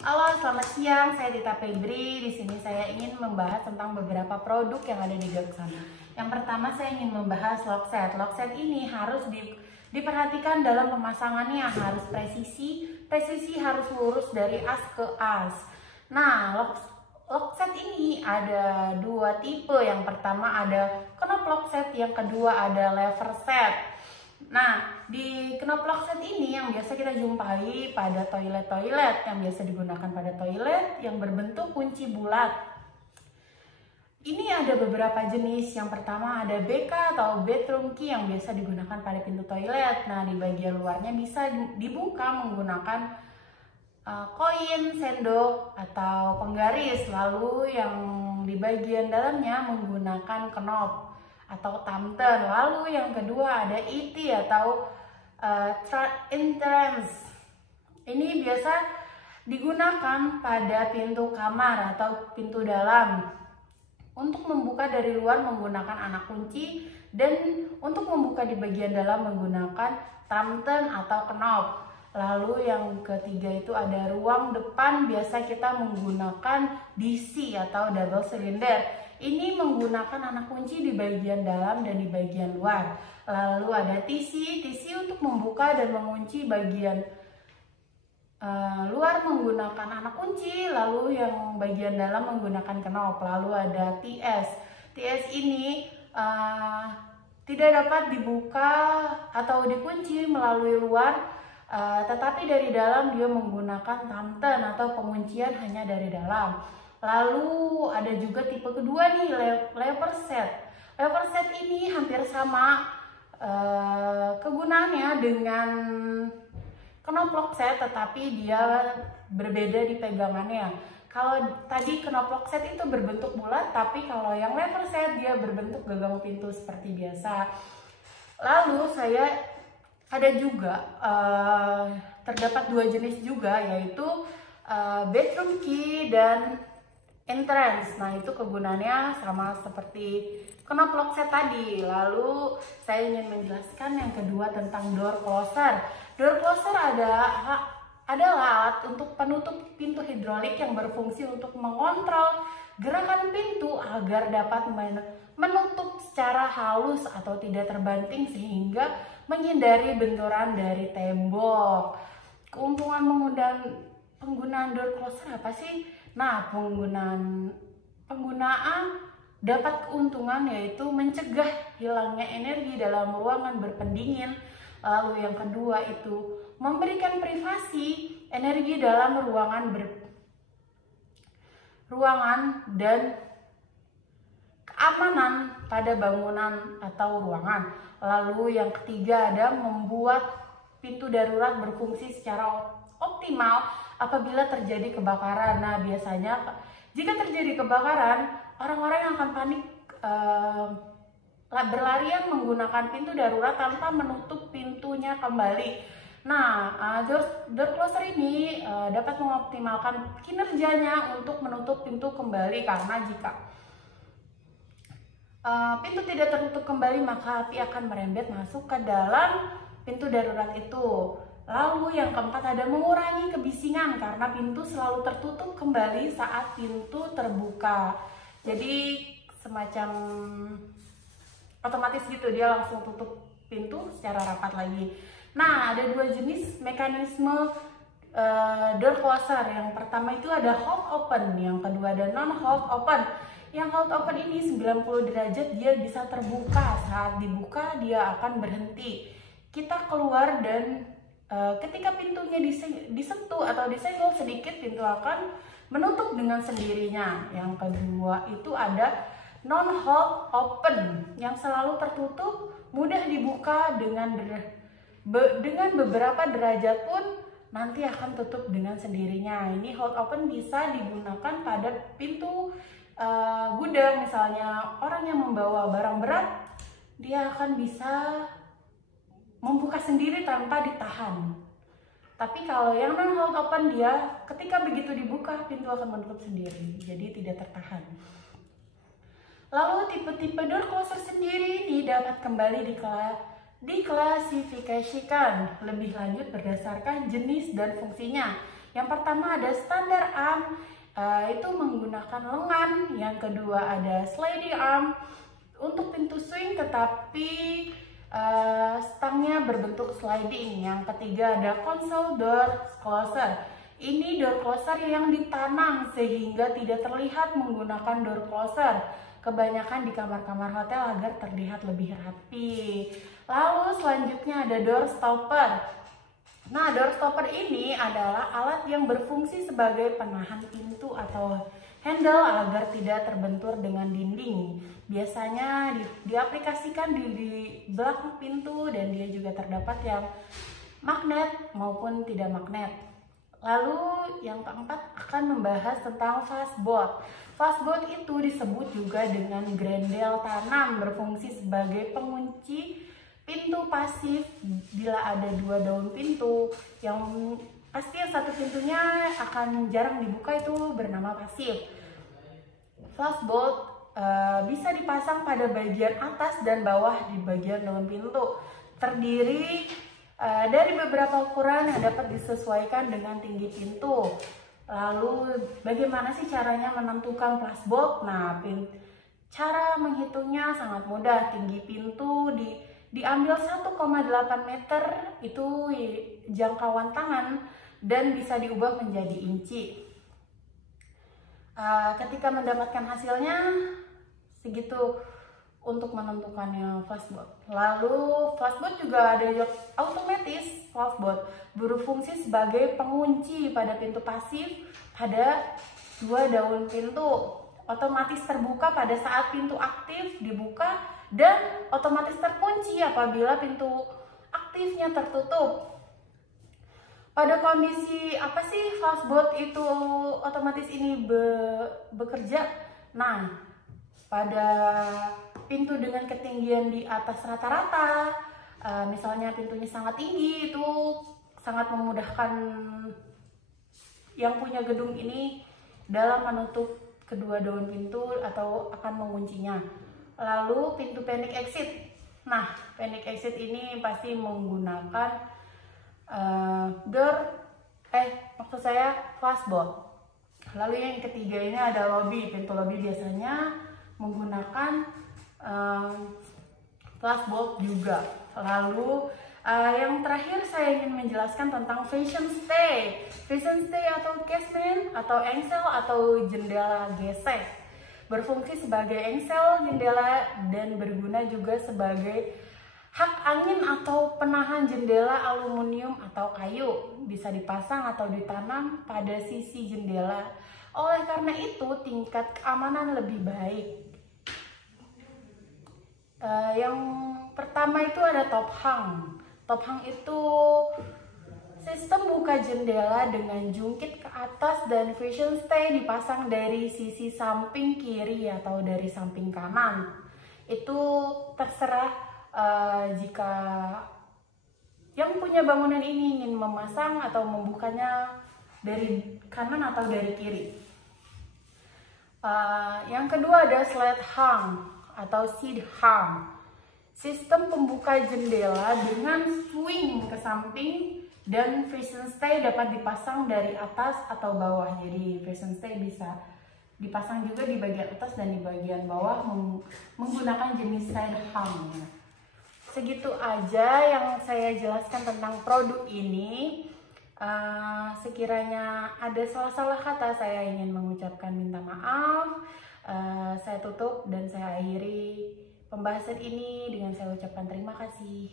Halo, selamat siang. Saya Dita Febri. Di sini saya ingin membahas tentang beberapa produk yang ada di Gaksana. Yang pertama saya ingin membahas lockset. Lockset ini harus diperhatikan dalam pemasangannya, harus presisi harus lurus dari as ke as. Nah, lockset ini ada dua tipe. Yang pertama ada knop lockset, yang kedua ada lever set. Nah, di knop lockset ini yang biasa kita jumpai pada toilet-toilet, yang biasa digunakan pada toilet yang berbentuk kunci bulat. Ini ada beberapa jenis. Yang pertama ada BK atau bedroom key yang biasa digunakan pada pintu toilet. Nah, di bagian luarnya bisa dibuka menggunakan koin, sendok, atau penggaris. Lalu yang di bagian dalamnya menggunakan knop atau tamten. Lalu yang kedua ada ET atau entrance. Ini biasa digunakan pada pintu kamar atau pintu dalam untuk membuka dari luar menggunakan anak kunci, dan untuk membuka di bagian dalam menggunakan tamten atau knop. Lalu yang ketiga itu ada ruang depan, biasa kita menggunakan DC atau double cylinder. Ini menggunakan anak kunci di bagian dalam dan di bagian luar. Lalu ada TC untuk membuka dan mengunci bagian luar menggunakan anak kunci. Lalu yang bagian dalam menggunakan knop. Lalu ada TS ini tidak dapat dibuka atau dikunci melalui luar, tetapi dari dalam dia menggunakan tamten atau penguncian hanya dari dalam. Lalu ada juga tipe kedua nih, lever set. Lever set ini hampir sama kegunaannya dengan knop lockset, tetapi dia berbeda di pegangannya. Kalau tadi knop lockset itu berbentuk bulat, tapi kalau yang lever set dia berbentuk gagang pintu seperti biasa. Lalu saya ada juga terdapat dua jenis juga, yaitu bedroom key dan entrance. Nah, itu kegunaannya sama seperti knop lockset tadi. Lalu saya ingin menjelaskan yang kedua tentang door closer. Door closer adalah alat untuk penutup pintu hidrolik yang berfungsi untuk mengontrol gerakan pintu agar dapat menutup secara halus atau tidak terbanting sehingga menghindari benturan dari tembok. Keuntungan penggunaan door closer apa sih? Nah, penggunaan dapat keuntungan yaitu mencegah hilangnya energi dalam ruangan berpendingin. Lalu yang kedua itu memberikan privasi energi dalam ruangan dan keamanan pada bangunan atau ruangan. Lalu yang ketiga ada membuat pintu darurat berfungsi secara optimal apabila terjadi kebakaran. Nah, biasanya jika terjadi kebakaran, orang-orang akan panik berlarian menggunakan pintu darurat tanpa menutup pintunya kembali. Nah, door closer ini dapat mengoptimalkan kinerjanya untuk menutup pintu kembali, karena jika pintu tidak tertutup kembali maka api akan merembet masuk ke dalam pintu darurat itu. Lalu yang keempat ada mengurangi kebisingan, karena pintu selalu tertutup kembali saat pintu terbuka. Jadi semacam otomatis gitu, dia langsung tutup pintu secara rapat lagi. Nah, ada dua jenis mekanisme door closer. Yang pertama itu ada hold open, yang kedua ada non hold open. Yang hold open ini 90 derajat, dia bisa terbuka. Saat dibuka dia akan berhenti. Kita keluar dan ketika pintunya disentuh atau disenggol sedikit, pintu akan menutup dengan sendirinya. Yang kedua itu ada non-hold open, yang selalu tertutup, mudah dibuka dengan beberapa derajat pun nanti akan tutup dengan sendirinya. Ini hold open bisa digunakan pada pintu gudang, misalnya orang yang membawa barang berat, dia akan bisa membuka sendiri tanpa ditahan. Tapi kalau yang non hold open, dia ketika begitu dibuka pintu akan menutup sendiri, jadi tidak tertahan. Lalu tipe-tipe door closer sendiri ini dapat kembali diklasifikasikan lebih lanjut berdasarkan jenis dan fungsinya. Yang pertama ada standar arm, itu menggunakan lengan. Yang kedua ada sliding arm untuk pintu swing tetapi stangnya berbentuk sliding. Yang ketiga ada console door closer. Ini door closer yang ditanam sehingga tidak terlihat menggunakan door closer. Kebanyakan di kamar-kamar hotel agar terlihat lebih rapi. Lalu selanjutnya ada door stopper. Nah, door stopper ini adalah alat yang berfungsi sebagai penahan pintu atau handle agar tidak terbentur dengan dinding. Biasanya diaplikasikan di belakang pintu dan dia juga terdapat yang magnet maupun tidak magnet. Lalu yang keempat akan membahas tentang fastboard. Fastboard itu disebut juga dengan grendel tanam, berfungsi sebagai pengunci pintu pasif bila ada dua daun pintu. Yang pasti yang satu pintunya akan jarang dibuka itu bernama pasif. Fastboard bisa dipasang pada bagian atas dan bawah di bagian daun pintu. Terdiri dari beberapa ukuran yang dapat disesuaikan dengan tinggi pintu. Lalu bagaimana sih caranya menentukan fastboard? Nah, cara menghitungnya sangat mudah. Tinggi pintu diambil 1,8 meter, itu jangkauan tangan, dan bisa diubah menjadi inci. Ketika mendapatkan hasilnya segitu untuk menentukannya fastboard. Lalu fastboard juga ada otomatis. Fastboard berfungsi sebagai pengunci pada pintu pasif pada dua daun pintu. Otomatis terbuka pada saat pintu aktif dibuka dan otomatis terkunci apabila pintu aktifnya tertutup. Pada kondisi apa sih fastboard itu otomatis ini bekerja? Nah, pada pintu dengan ketinggian di atas rata-rata, misalnya pintunya sangat tinggi, itu sangat memudahkan yang punya gedung ini dalam menutup kedua daun pintu atau akan menguncinya. Lalu pintu panic exit. Nah, panic exit ini pasti menggunakan fastboard. Lalu yang ketiga ini ada lobby. Pintu lobby biasanya menggunakan fastboard juga. Lalu yang terakhir saya ingin menjelaskan tentang fashion stay. Fashion stay atau casement atau engsel atau jendela gesek. Berfungsi sebagai engsel jendela dan berguna juga sebagai hak angin atau penahan jendela aluminium atau kayu. Bisa dipasang atau ditanam pada sisi jendela. Oleh karena itu tingkat keamanan lebih baik. Yang pertama itu ada top hang. Top hang itu sistem buka jendela dengan jungkit ke atas dan fashion stay dipasang dari sisi samping kiri atau dari samping kanan. Itu terserah jika yang punya bangunan ini ingin memasang atau membukanya dari kanan atau dari kiri. Yang kedua ada slide hang atau seat hang. Sistem pembuka jendela dengan swing ke samping dan fashion stay dapat dipasang dari atas atau bawah. Jadi fashion stay bisa dipasang juga di bagian atas dan di bagian bawah menggunakan jenis slide hang. Segitu aja yang saya jelaskan tentang produk ini. Sekiranya ada salah-salah kata, saya ingin mengucapkan minta maaf. Saya tutup dan saya akhiri pembahasan ini dengan saya ucapkan terima kasih.